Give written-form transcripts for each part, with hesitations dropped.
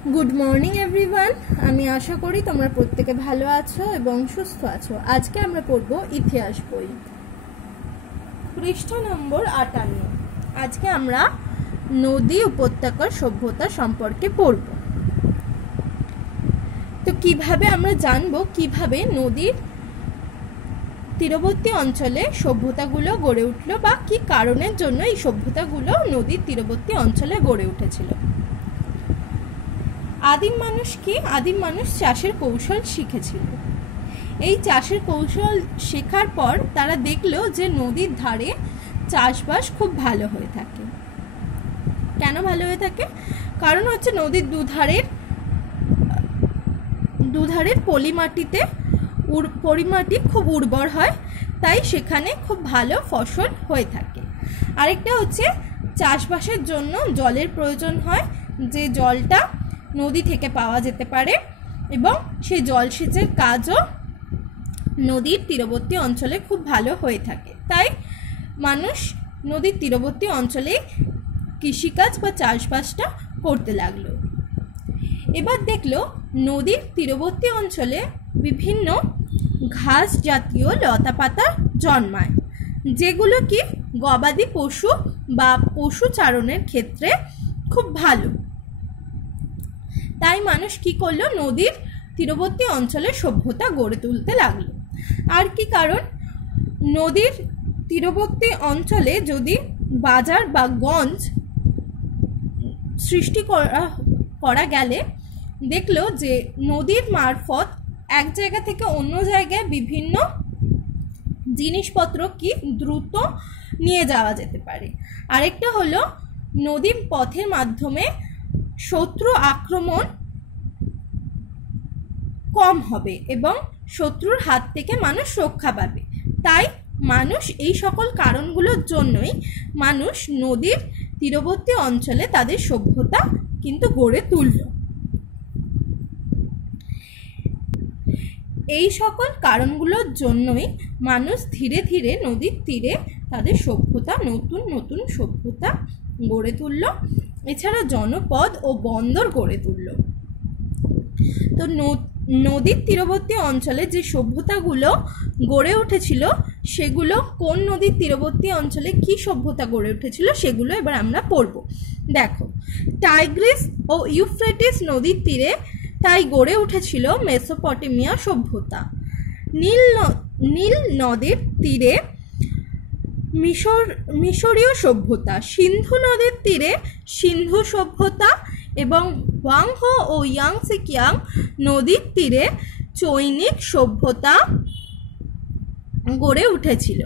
Good morning everyone. আমি আশা করি তোমরা প্রত্যেকে ভালো আছো এবং সুস্থ আছো। আজকে আমরা পড়ব ইতিহাস বই, পৃষ্ঠা নম্বর 58। আজকে আমরা নদী উপত্যকার সভ্যতা সম্পর্কে পড়ব। তো কিভাবে আমরা জানবো কিভাবে নদীর তীরবর্তী অঞ্চলে সভ্যতাগুলো গড়ে উঠলো বা কি কারণের জন্য এই সভ্যতাগুলো নদীর তীরবর্তী অঞ্চলে গড়ে উঠেছিল। আদিম মানুষ চাষের কৌশল শিখেছিল। এই চাষের কৌশল শেখার পর তারা দেখলো যে নদীর ধারে চাষবাস খুব ভালো হয়ে থাকে। কেন ভালো হয়ে থাকে? কারণ হচ্ছে নদীর দুধারের পলিমাটি খুব উর্বর হয়, তাই সেখানে খুব ভালো ফসল হয়ে থাকে। আরেকটা হচ্ছে চাষবাসের জন্য জলের প্রয়োজন হয়, যে জলটা নদী থেকে পাওয়া যেতে পারে এবং সেই জলসেচের কাজও নদীর তীরবর্তী অঞ্চলে খুব ভালো হয়ে থাকে। তাই মানুষ নদীর তীরবর্তী অঞ্চলে কৃষিকাজ বা চাষবাসটা করতে লাগলো। এবার দেখলো নদীর তীরবর্তী অঞ্চলে বিভিন্ন ঘাস জাতীয় লতাপাতা জন্মায়, যেগুলো কি গবাদি পশু বা পশু চারণের ক্ষেত্রে খুব ভালো। তাই মানুষ কি করলো? নদীর তীরবর্তী অঞ্চলে সভ্যতা গড়ে তুলতে লাগলো। আর কি কারণ? নদীর তীরবর্তী অঞ্চলে যদি বাজার বা গঞ্জ সৃষ্টি করা গেলে দেখলো যে নদীর মারফত এক জায়গা থেকে অন্য জায়গায় বিভিন্ন জিনিসপত্র কি দ্রুত নিয়ে যাওয়া যেতে পারে। আরেকটা হলো নদীর পথের মাধ্যমে শত্রু আক্রমণ কম হবে এবং শত্রুর হাত থেকে মানুষ রক্ষা পাবে। তাই মানুষ এই সকল কারণগুলোর জন্যই মানুষ নদীর তীরবর্তী অঞ্চলে তাদের সভ্যতা কিন্তু গড়ে তুলল। এই সকল কারণগুলোর জন্যই মানুষ ধীরে ধীরে নদীর তীরে তাদের সভ্যতা নতুন সভ্যতা গড়ে তুলল। এছাড়া জনপদ ও বন্দর গড়ে তুলল। তো নদীর তীরবর্তী অঞ্চলে যে সভ্যতাগুলো গড়ে উঠেছিল সেগুলো কোন নদীর তীরবর্তী অঞ্চলে কি সভ্যতা গড়ে উঠেছিল সেগুলো এবার আমরা পড়ব। দেখো, টাইগ্রিস ও ইউফ্রেটিস নদীর তীরে তাই গড়ে উঠেছিল মেসোপটেমিয়া সভ্যতা। নীল নদের তীরে মিশরীয় সভ্যতা, সিন্ধু নদীর তীরে সিন্ধু সভ্যতা এবং ওয়াংহো ও ইয়াংসিকিয়াং নদীর তীরে চৈনিক সভ্যতা গড়ে উঠেছিল।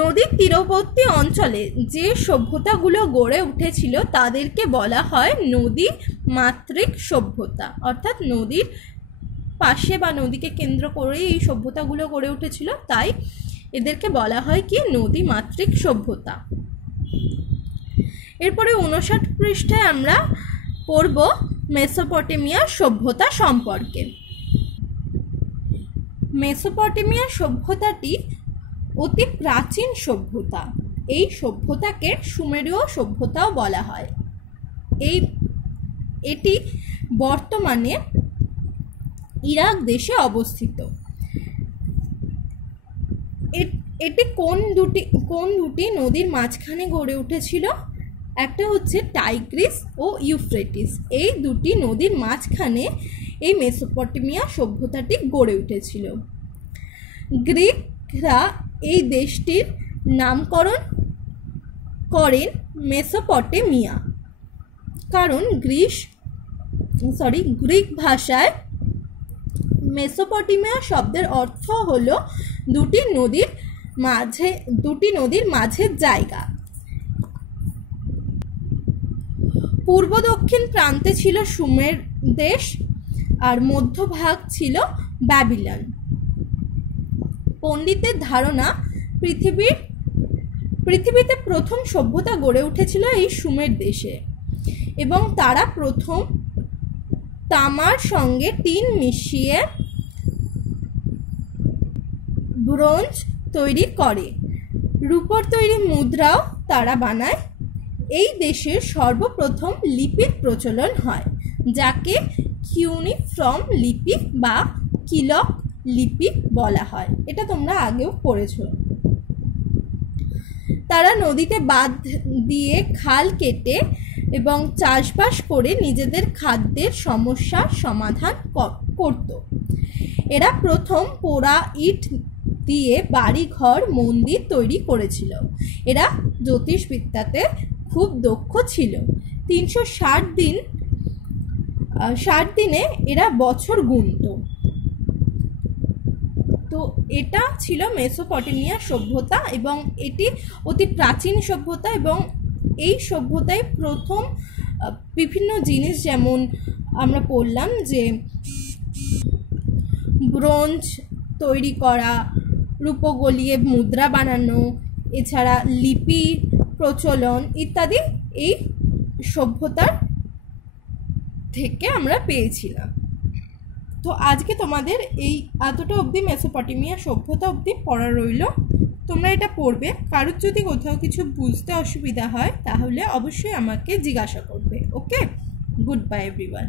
নদীর তীরবর্তী অঞ্চলে যে সভ্যতাগুলো গড়ে উঠেছিল তাদেরকে বলা হয় নদী মাতৃক সভ্যতা, অর্থাৎ নদীর পাশে বা নদীকে কেন্দ্র করে এই সভ্যতাগুলো গড়ে উঠেছিল, তাই এদেরকে বলা হয় কি নদী মাতৃক সভ্যতা। এরপরে 59 পৃষ্ঠায় আমরা পড়ব মেসোপটেমিয়া সভ্যতা সম্পর্কে। মেসোপটেমিয়া সভ্যতাটি অতি প্রাচীন সভ্যতা। এই সভ্যতাকে সুমেরীয় সভ্যতাও বলা হয়। এটি বর্তমানে ইরাক দেশে অবস্থিত। এটি কোন দুটি নদীর মাঝখানে গড়ে উঠেছিল? একটা হচ্ছে টাইগ্রিস ও ইউফ্রেটিস। এই দুটি নদীর মাঝখানে এই মেসোপটেমিয়া সভ্যতাটি গড়ে উঠেছিল। গ্রিকরা এই দেশটির নামকরণ করেন মেসোপটেমিয়া, কারণ গ্রিক ভাষায় মেসোপটেমিয়া শব্দের অর্থ হলো দুটি নদীর মাঝের জায়গা। পূর্ব দক্ষিণ প্রান্তে ছিল সুমের দেশ আর মধ্যভাগ ছিল ব্যাবিলন। পণ্ডিতের ধারণা পৃথিবীতে প্রথম সভ্যতা গড়ে উঠেছিল এই সুমের দেশে এবং তারা প্রথম তামার সঙ্গে টিন মিশিয়ে ব্রোঞ্জ তৈরি করে। রূপোর তৈরি মুদ্রাও তারা বানায় এই দেশের সর্বপ্রথম লিপির প্রচলন হয়, যাকে কিউনিফর্ম লিপি বা কিলক লিপি বলা হয়। এটা তোমরা আগেও পড়েছো। তারা নদীতে বাঁধ দিয়ে খাল কেটে এবং চাষবাস করে নিজেদের খাদ্যের সমস্যার সমাধান করত। এরা প্রথম পোড়া ইট দিয়ে বাড়ি ঘর মন্দির তৈরি করেছিল। এরা জ্যোতিষবিদ্যাতে খুব দক্ষ ছিল। 360 দিনে এরা বছর গুনত। তো এটা ছিল মেসোপটেমিয়া সভ্যতা, এবং এটি অতি প্রাচীন সভ্যতা, এবং এই সভ্যতায় প্রথম বিভিন্ন জিনিস, যেমন আমরা পড়লাম যে ব্রোঞ্জ তৈরি করা, রূপো গলিয়ে মুদ্রা বানানো, এছাড়া লিপি প্রচলন ইত্যাদি এই সভ্যতার থেকে আমরা পেয়েছিলাম। তো আজকে তোমাদের এই এতটা অবধি মেসোপটেমিয়া সভ্যতা অবধি পড়া রইল। তোমরা এটা পড়বে। কারোর যদি কোথাও কিছু বুঝতে অসুবিধা হয় তাহলে অবশ্যই আমাকে জিজ্ঞাসা করবে। ওকে, গুড বাই এভরিওয়ান।